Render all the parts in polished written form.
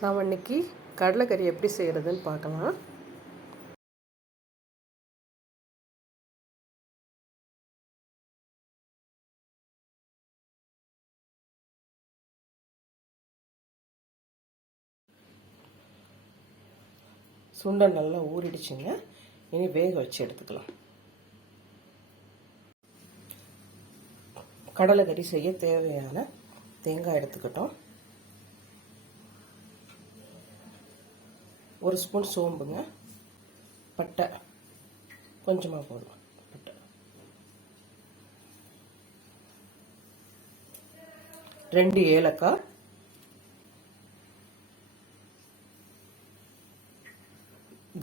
நாம் இன்றைக்கி கடலைக்கறி எப்படி செய்கிறதுன்னு பார்க்கலாம். சுண்டல் நல்லா ஊறிடுச்சுங்க. இனி வேக வச்சு எடுத்துக்கலாம். கடலைக்கறி செய்ய தேவையான தேங்காய் எடுத்துக்கிட்டோம். 1 ஸ்பூன் சோம்புங்க, பட்டை கொஞ்சமாக போடலாம், பட்டை 2 ஏலக்காய்,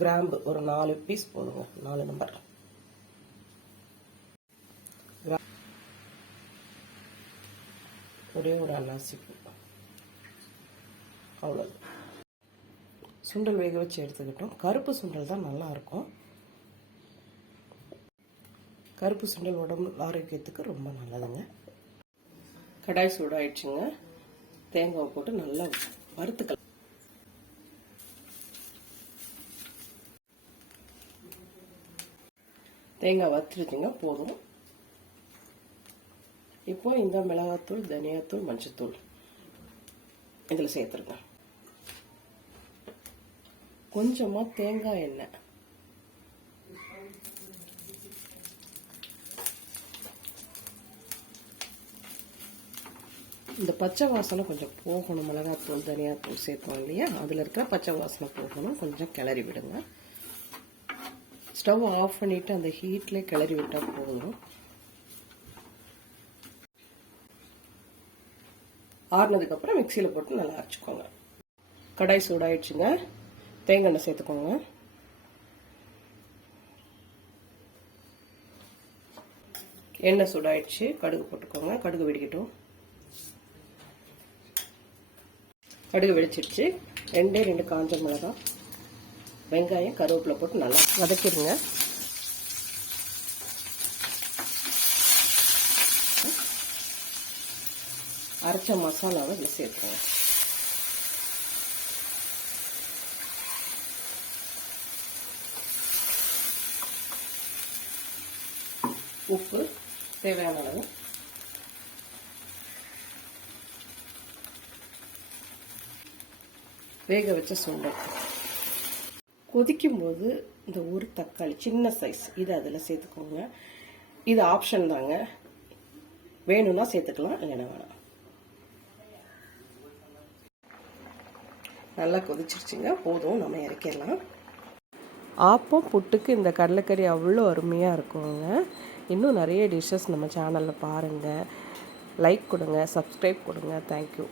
கிராம்பு ஒரு 4 பீஸ் போடுங்க, 4 நம்பர், ஒரே ஒரு அன்னாசி பூ, அவ்வளோ. சுண்டல் வேக வச்சு எடுத்துக்கிட்டோம். கருப்பு சுண்டல் தான் நல்லாயிருக்கும். கருப்பு சுண்டல் உடம்பு ஆரோக்கியத்துக்கு ரொம்ப நல்லதுங்க. கடாய் சூடாயிடுச்சுங்க. தேங்காய் போட்டு நல்லா வறுத்துக்கலாம். தேங்காய் வறுத்துருச்சுங்க, போதும். இப்போ இந்த மிளகாத்தூள், தனியாத்தூள், மஞ்சத்தூள் இதில் சேர்த்துருங்க. கொஞ்சமாக தேங்காய் எண்ணெய், இந்த பச்சை வாசனை கொஞ்சம் போகணும். மிளகாத்தூள், தனியாத்தூள் சேர்த்தோம் இல்லையா, அதில் இருக்கிற பச்சை வாசனை போகணும். கொஞ்சம் கிளறி விடுங்க. ஸ்டவ் ஆஃப் பண்ணிவிட்டு அந்த ஹீட்லேயே கிளறி விட்டால் போதும். ஆறுனதுக்கப்புறம் மிக்சியில் போட்டு நல்லா அரைச்சிக்கோங்க. கடாய் சூடாயிடுச்சுங்க. தேங்காய் எண்ணெய் சேர்த்துக்கோங்க. எண்ணெய் சூடாயிடுச்சு. கடுகு போட்டுக்கோங்க. கடுகு வெடிக்கட்டும். கடுகு வெடிச்சிடுச்சு. 2 காஞ்ச மிளகாய், வெங்காயம், கருவேப்பிலை போட்டு நல்லா வதக்கிடுங்க. அரைச்ச மசாலாவை இதில் சேர்த்துக்கோங்க. உப்பு தேவையான அளவு, வேக வச்ச சுண்டல். கொதிக்கும் போது இந்த ஒரு தக்காளி சின்ன சைஸ் இது அதில் சேர்த்துக்கோங்க. இது ஆப்ஷன் தாங்க, வேணும்னா சேர்த்துக்கலாம், இல்லைன்னா வேணாம். நல்லா கொதிச்சிருச்சுங்க, போதும், நம்ம இறக்கிடலாம். ஆப்பம் புட்டுக்கு இந்த கடலைக்கறி அவ்வளோ அருமையாக இருக்குங்க. இன்னும் நிறைய டிஷ்ஷஸ் நம்ம சேனலில் பாருங்கள். லைக் கொடுங்க, சப்ஸ்கிரைப் கொடுங்க. தேங்க்யூ.